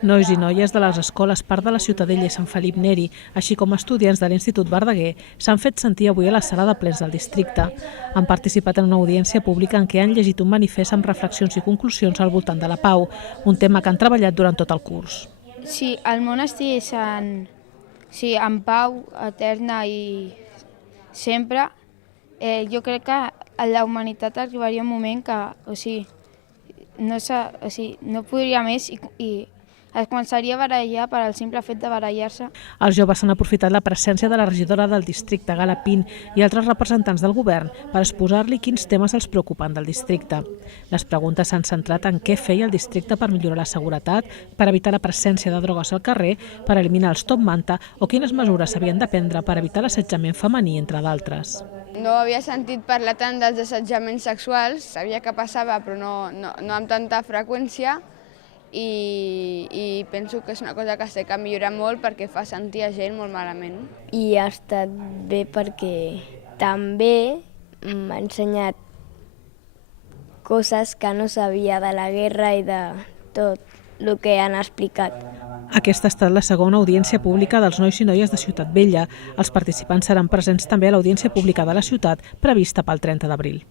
Nois i noies de les escoles Parc de la Ciutadella i Sant Felip Neri, així com estudiants de l'Institut Verdaguer, s'han fet sentir avui a la sala de plens del districte. Han participat en una audiència pública en què han llegit un manifest amb reflexions i conclusions al voltant de la pau, un tema que han treballat durant tot el curs. Si el món estigués en pau eterna i sempre, jo crec que a la humanitat arribaria un moment que no podria més i es començaria a barallar per al simple fet de barallar-se. Els joves han aprofitat la presència de la regidora del districte, Gala Pin, i altres representants del govern per exposar-li quins temes els preocupen del districte. Les preguntes s'han centrat en què feia el districte per millorar la seguretat, per evitar la presència de drogues al carrer, per eliminar els top manta o quines mesures s'havien de prendre per evitar l'assetjament femení, entre d'altres. No havia sentit parlar tant dels assetjaments sexuals, sabia que passava però no amb tanta freqüència i penso que és una cosa que s'ha de millorar molt perquè fa sentir a gent molt malament. I ha estat bé perquè també m'ha ensenyat coses que no sabia de la guerra i de tot el que han explicat. Aquesta ha estat la segona audiència pública dels nois i noies de Ciutat Vella. Els participants seran presents també a l'audiència pública de la ciutat prevista pel 30 d'abril.